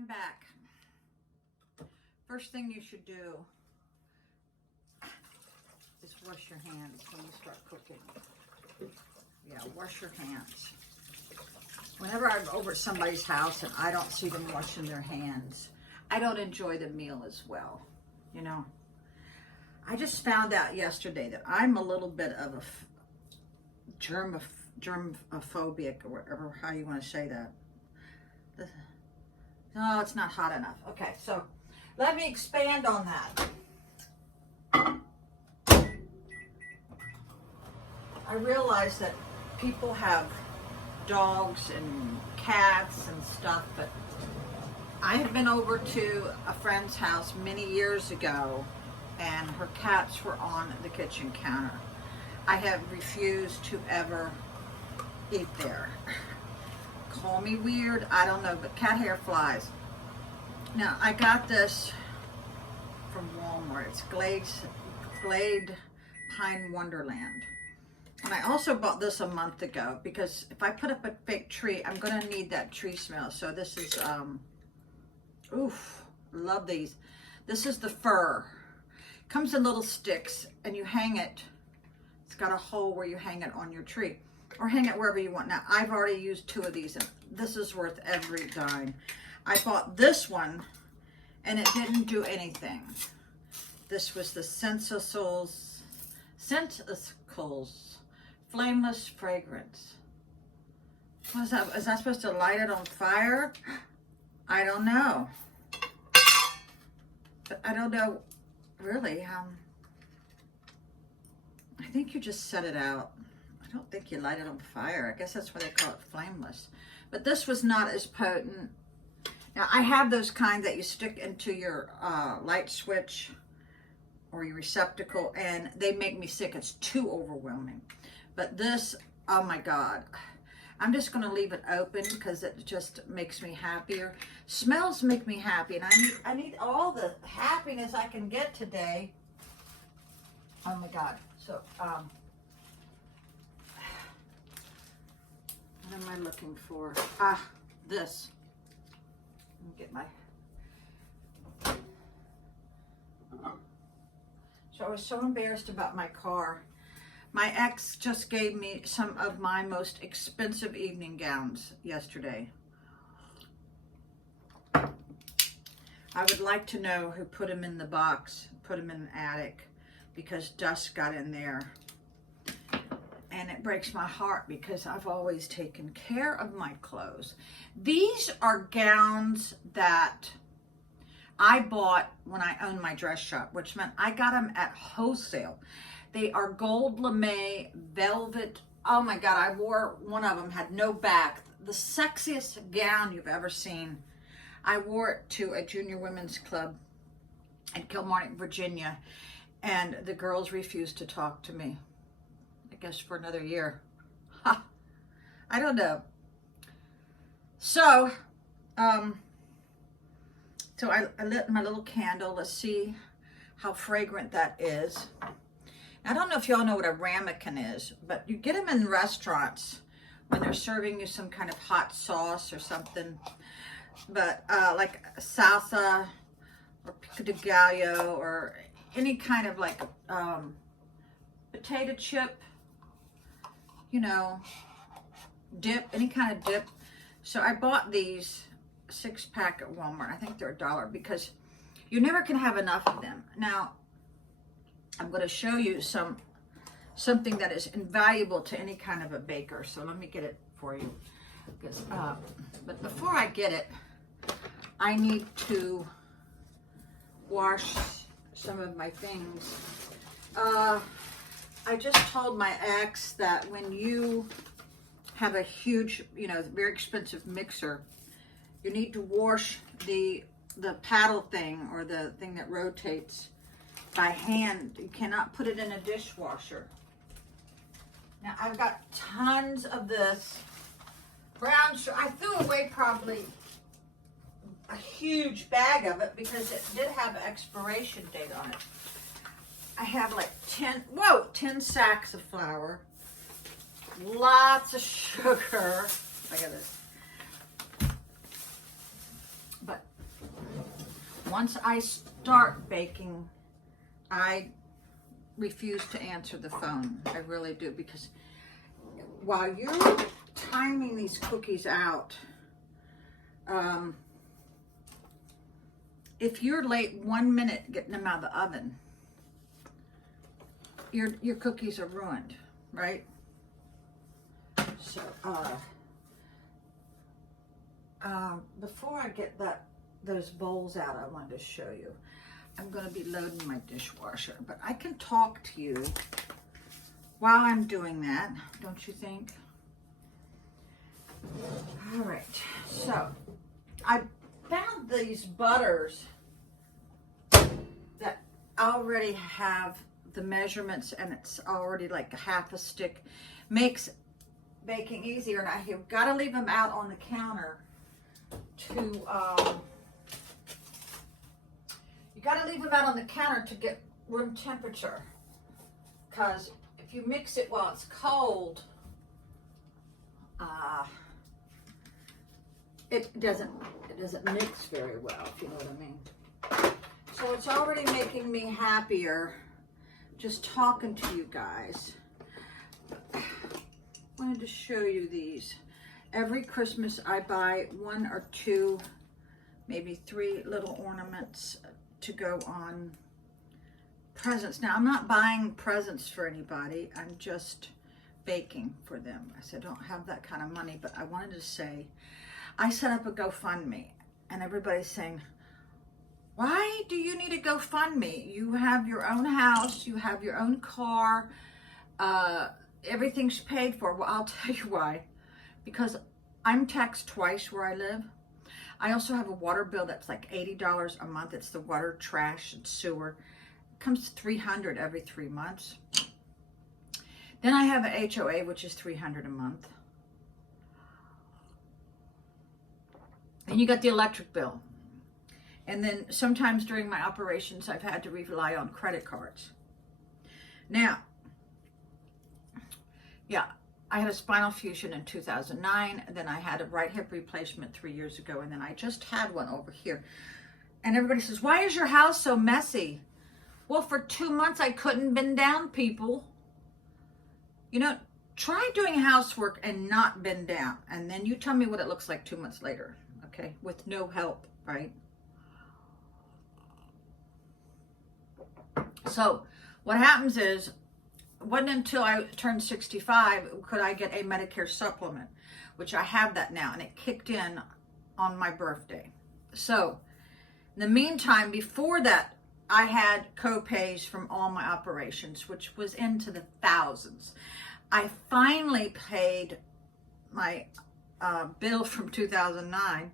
I'm back. First thing you should do is wash your hands when you start cooking. Yeah, wash your hands. Whenever I'm over at somebody's house and I don't see them washing their hands, I don't enjoy the meal as well, you know. I just found out yesterday that I'm a little bit of a germophobic, or whatever, how you want to say that. No, it's not hot enough. Okay, so let me expand on that. I realize that people have dogs and cats and stuff, but I had been over to a friend's house many years ago and her cats were on the kitchen counter. I have refused to ever eat there. Call me weird, I don't know, but cat hair flies. Now, I got this from Walmart. It's Glade Pine Wonderland. And I also bought this a month ago because if I put up a fake tree, I'm gonna need that tree smell. So this is, oof, love these. This is the fir. Comes in little sticks and you hang it. It's got a hole where you hang it on your tree or hang it wherever you want. Now, I've already used 2 of these and this is worth every dime. I bought this one and it didn't do anything. This was the Sensibles Flameless Fragrance. What is that? Is that supposed to light it on fire? I don't know. But I don't know, really. I think you just set it out. I don't think you light it on fire. I guess that's why they call it flameless. But this was not as potent. Now, I have those kind that you stick into your light switch or your receptacle, and they make me sick. It's too overwhelming. But this, oh my God. I'm just going to leave it open because it just makes me happier. Smells make me happy, and I need all the happiness I can get today. Oh my God. So, what am I looking for? This. Let me get my... So I was so embarrassed about my car. My ex just gave me some of my most expensive evening gowns yesterday. I would like to know who put them in the box, put them in the attic, because dust got in there. And it breaks my heart because I've always taken care of my clothes. These are gowns that I bought when I owned my dress shop, which meant I got them at wholesale. They are gold lame velvet. Oh my God, I wore one of them, had no back. The sexiest gown you've ever seen. I wore it to a junior women's club in Kilmarnock, Virginia, and the girls refused to talk to me. I guess for another year. Ha! I don't know. So, I lit my little candle. Let's see how fragrant that is. I don't know if y'all know what a ramekin is, but you get them in restaurants when they're serving you some kind of hot sauce or something. But like salsa or pico de gallo or any kind of like potato chip, you know, dip, any kind of dip. So I bought these 6-pack at Walmart. I think they're $1 because you never can have enough of them. Now, I'm going to show you something that is invaluable to any kind of a baker. So let me get it for you. Because, but before I get it, I need to wash some of my things. I just told my ex that when you have a huge, you know, very expensive mixer, you need to wash the paddle thing or the thing that rotates by hand. You cannot put it in a dishwasher. Now I've got tons of this brown sugar. I threw away probably a huge bag of it because it did have an expiration date on it. I have like 10 sacks of flour, lots of sugar. Look at this. But Once I start baking, I refuse to answer the phone. I really do, because while you're timing these cookies out, if you're late 1 minute getting them out of the oven, your cookies are ruined, right? So, before I get those bowls out, I wanted to show you. I'm going to be loading my dishwasher, but I can talk to you while I'm doing that, don't you think? All right, so I found these butters that already have the measurements, and it's already like a half a stick. Makes baking easier, and you've got to leave them out on the counter to get room temperature, because if you mix it while it's cold, it doesn't mix very well, if you know what I mean. So it's already making me happier just talking to you guys. I wanted to show you these. Every Christmas I buy 1 or 2, maybe 3 little ornaments to go on presents. Now, I'm not buying presents for anybody. I'm just baking for them. I said, I don't have that kind of money, but I wanted to say, I set up a GoFundMe, and everybody's saying, why do you need a GoFundMe? You have your own house, you have your own car, everything's paid for. Well, I'll tell you why. Because I'm taxed twice where I live. I also have a water bill that's like $80 a month. It's the water, trash, and sewer. It comes to $300 every 3 months. Then I have an HOA, which is $300 a month. And you got the electric bill. And then sometimes during my operations, I've had to rely on credit cards. Now, yeah, I had a spinal fusion in 2009. Then I had a right hip replacement 3 years ago. And then I just had one over here. And everybody says, why is your house so messy? Well, for 2 months, I couldn't bend down, people. You know, try doing housework and not bend down. And then you tell me what it looks like 2 months later, okay? With no help, right? So what happens is, it wasn't until I turned 65 could I get a Medicare supplement, which I have that now, and it kicked in on my birthday. So in the meantime, before that, I had co-pays from all my operations, which was into the thousands. I finally paid my bill from 2009.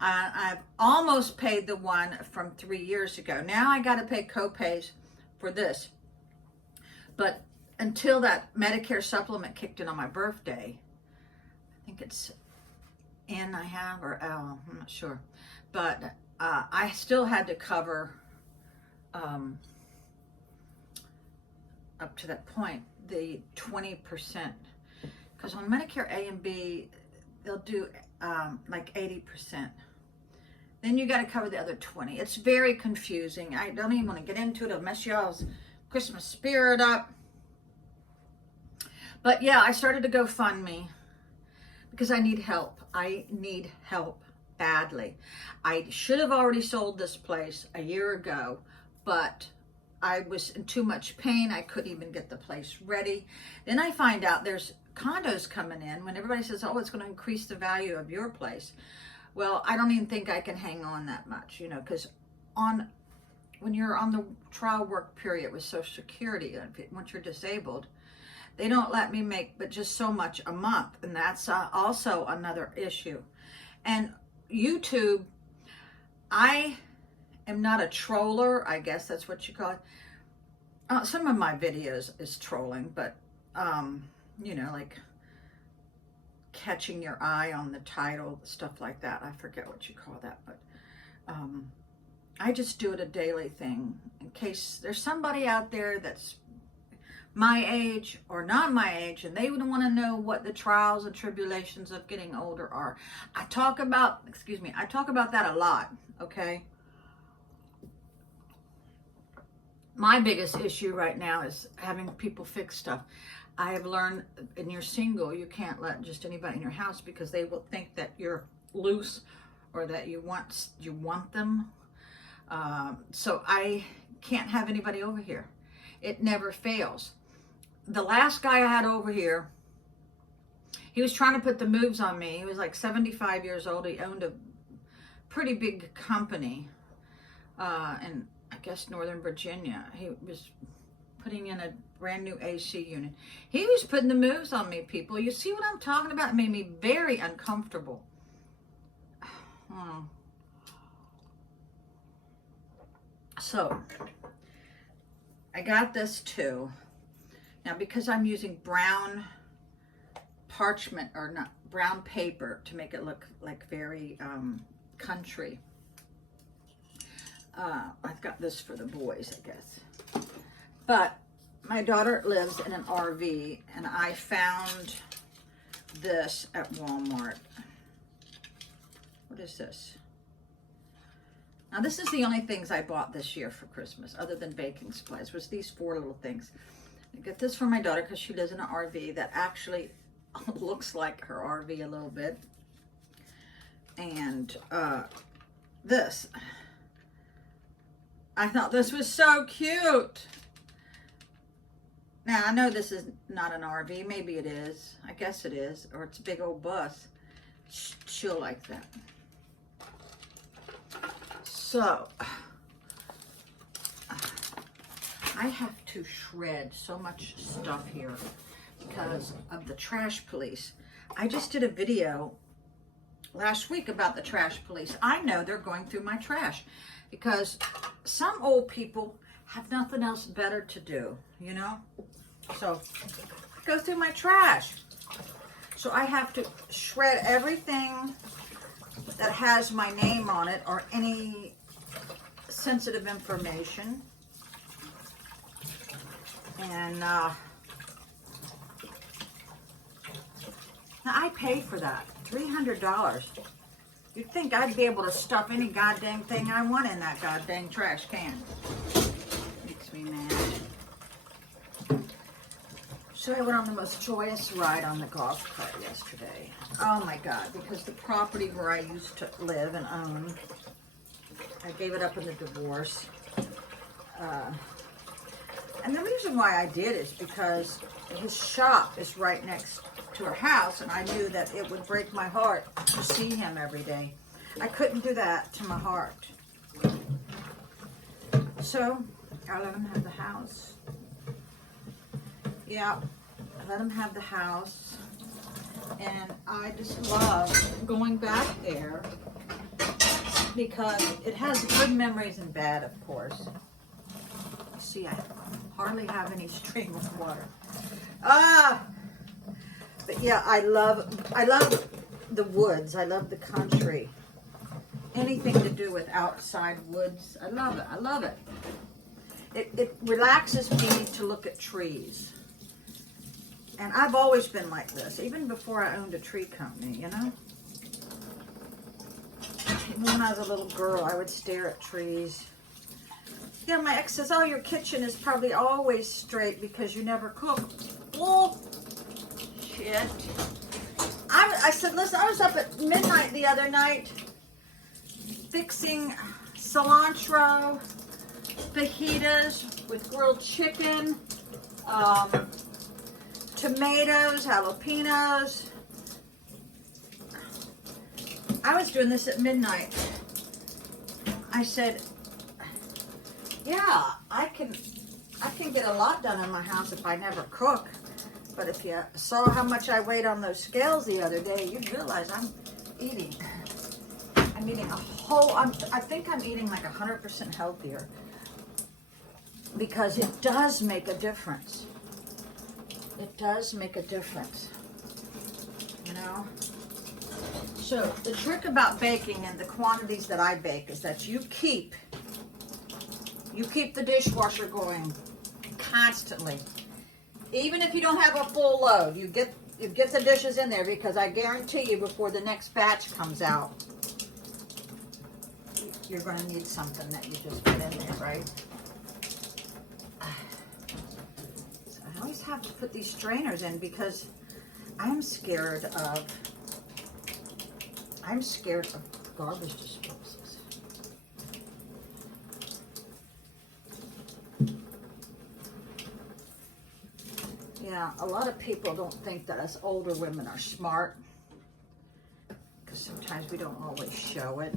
I've almost paid the one from 3 years ago. Now I got to pay co-pays for this. But until that Medicare supplement kicked in on my birthday, I think it's N I have, or L, I'm not sure. But I still had to cover, up to that point, the 20%. Because on Medicare A and B, they'll do like 80%. Then you got to cover the other 20. It's very confusing. I don't even want to get into it. It'll mess y'all's Christmas spirit up. But yeah, I started to GoFundMe because I need help. I need help badly. I should have already sold this place a year ago, but I was in too much pain. I couldn't even get the place ready. Then I find out there's condos coming in when everybody says, oh, it's going to increase the value of your place. Well, I don't even think I can hang on that much, you know, because when you're on the trial work period with Social Security, once you're disabled, they don't let me make but just so much a month. And that's also another issue. And YouTube, I am not a troller. I guess that's what you call it. Some of my videos is trolling, but, you know, like catching your eye on the title, stuff like that. I forget what you call that, but I just do it a daily thing in case there's somebody out there that's my age or not my age and they would want to know what the trials and tribulations of getting older are. I talk about that a lot, okay? My biggest issue right now is having people fix stuff. I have learned, when you're single, you can't let just anybody in your house because they will think that you're loose or that you want them. So I can't have anybody over here. It never fails. The last guy I had over here, he was trying to put the moves on me. He was like 75 years old. He owned a pretty big company in, I guess, Northern Virginia. He was putting in a brand new AC unit. He was putting the moves on me, people. You see what I'm talking about? It made me very uncomfortable. So, I got this too. Now, because I'm using brown parchment, or not, brown paper to make it look like very country, I've got this for the boys, I guess. But my daughter lives in an RV, and I found this at Walmart. What is this? Now, this is the only things I bought this year for Christmas, other than baking supplies, was these 4 little things. I get this for my daughter because she lives in an RV that actually looks like her RV a little bit. And this. I thought this was so cute. Now, I know this is not an RV. Maybe it is. I guess it is. Or it's a big old bus. She'll like that. So, I have to shred so much stuff here because of the trash police. I just did a video last week about the trash police. I know they're going through my trash because some old people have nothing else better to do, you know? So, go through my trash. So I have to shred everything that has my name on it or any sensitive information. And now I pay for that, $300. You'd think I'd be able to stuff any goddamn thing I want in that goddamn trash can. Makes me mad. So I went on the most joyous ride on the golf cart yesterday. Oh my God, because the property where I used to live and own, I gave it up in the divorce. And the reason why I did is because his shop is right next to our house, and I knew that it would break my heart to see him every day. I couldn't do that to my heart. So I let him have the house. Yeah, I let him have the house. And I just love going back there because it has good memories and bad, of course. See, I hardly have any stream of water. But yeah, I love the woods. I love the country. Anything to do with outside woods, I love it. I love it. It relaxes me to look at trees. And I've always been like this, even before I owned a tree company, you know? Even when I was a little girl, I would stare at trees. Yeah, my ex says, oh, your kitchen is probably always straight because you never cook. Well, shit. I said, listen, I was up at midnight the other night fixing cilantro, fajitas with grilled chicken, tomatoes, jalapenos. I was doing this at midnight. I said, yeah, I can get a lot done in my house if I never cook. But if you saw how much I weighed on those scales the other day, you'd realize I'm eating a whole, I think I'm eating like 100% healthier. Because it does make a difference. It does make a difference. You know? So the trick about baking and the quantities that I bake is that you keep the dishwasher going constantly. Even if you don't have a full load, you get the dishes in there because I guarantee you before the next batch comes out, you're going to need something that you just put in there, right? just have to put these strainers in because I'm scared of garbage disposals. Yeah, a lot of people don't think that us older women are smart because sometimes we don't always show it.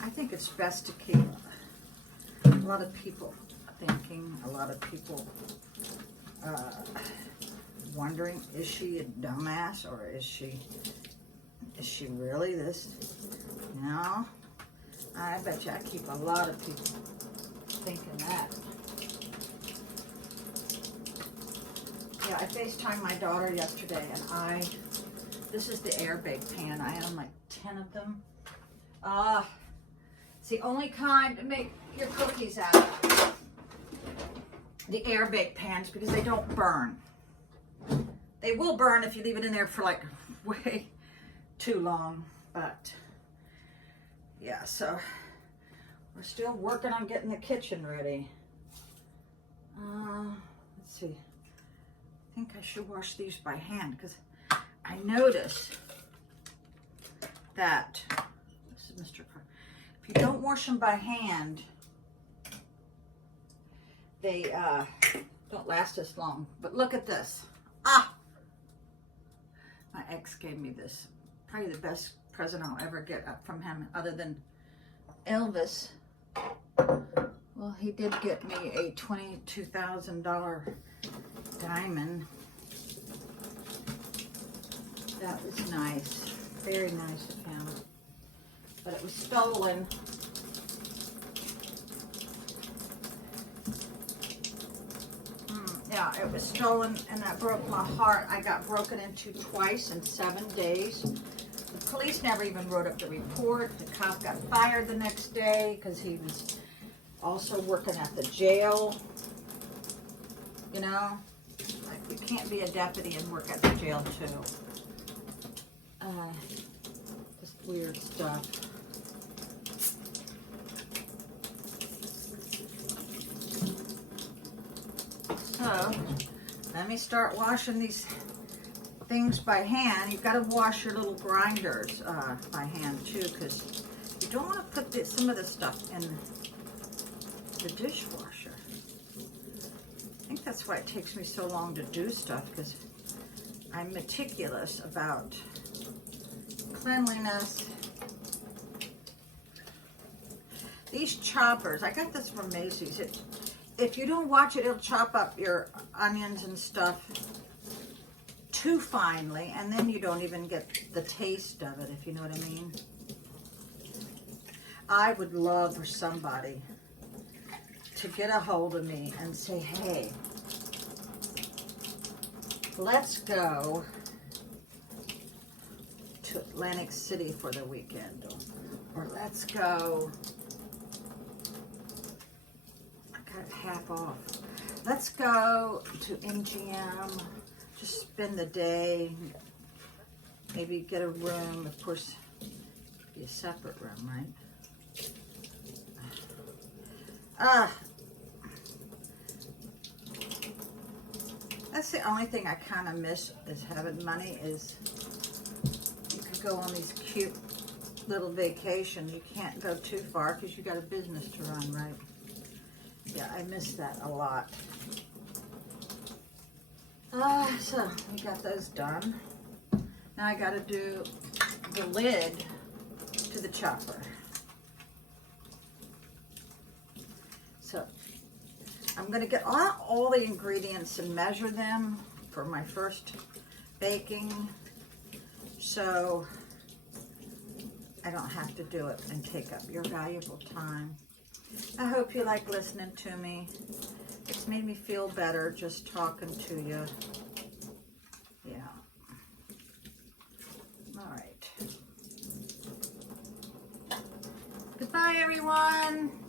I think it's best to keep a lot of people thinking, a lot of people wondering, is she a dumbass or is she really this? No, I bet you I keep a lot of people thinking that. Yeah, I FaceTimed my daughter yesterday and this is the air bake pan. I own like 10 of them. It's the only kind to make your cookies out of. The air bake pans, because they don't burn. They will burn if you leave it in there for like way too long, but yeah, so we're still working on getting the kitchen ready. Let's see. I think I should wash these by hand because I noticed that, this is Mr. Carr, if you don't wash them by hand, they don't last as long. But look at this. My ex gave me this. Probably the best present I'll ever get from him other than Elvis. Well, he did get me a $22,000 diamond. That was nice. Very nice of him. But it was stolen. Yeah, it was stolen and that broke my heart. I got broken into twice in 7 days. The police never even wrote up the report. The cop got fired the next day because he was also working at the jail. You know, like you can't be a deputy and work at the jail too. Just weird stuff. So, let me start washing these things by hand. You've got to wash your little grinders by hand too, because you don't want to put some of this stuff in the dishwasher. I think that's why it takes me so long to do stuff, because I'm meticulous about cleanliness. These choppers, I got this from Macy's. If you don't watch it, it'll chop up your onions and stuff too finely, and then you don't even get the taste of it, if you know what I mean. I would love for somebody to get a hold of me and say, hey, let's go to Atlantic City for the weekend, or let's go, half off. Let's go to MGM, just spend the day, maybe get a room, of course, be a separate room, right? That's the only thing I kind of miss is having money, is you could go on these cute little vacations. You can't go too far because you got a business to run, right? Yeah, I miss that a lot. So we got those done. Now I got to do the lid to the chopper. So I'm going to get all the ingredients and measure them for my first baking, so I don't have to do it and take up your valuable time. I hope you like listening to me. It's made me feel better just talking to you. Yeah. All right. Goodbye, everyone.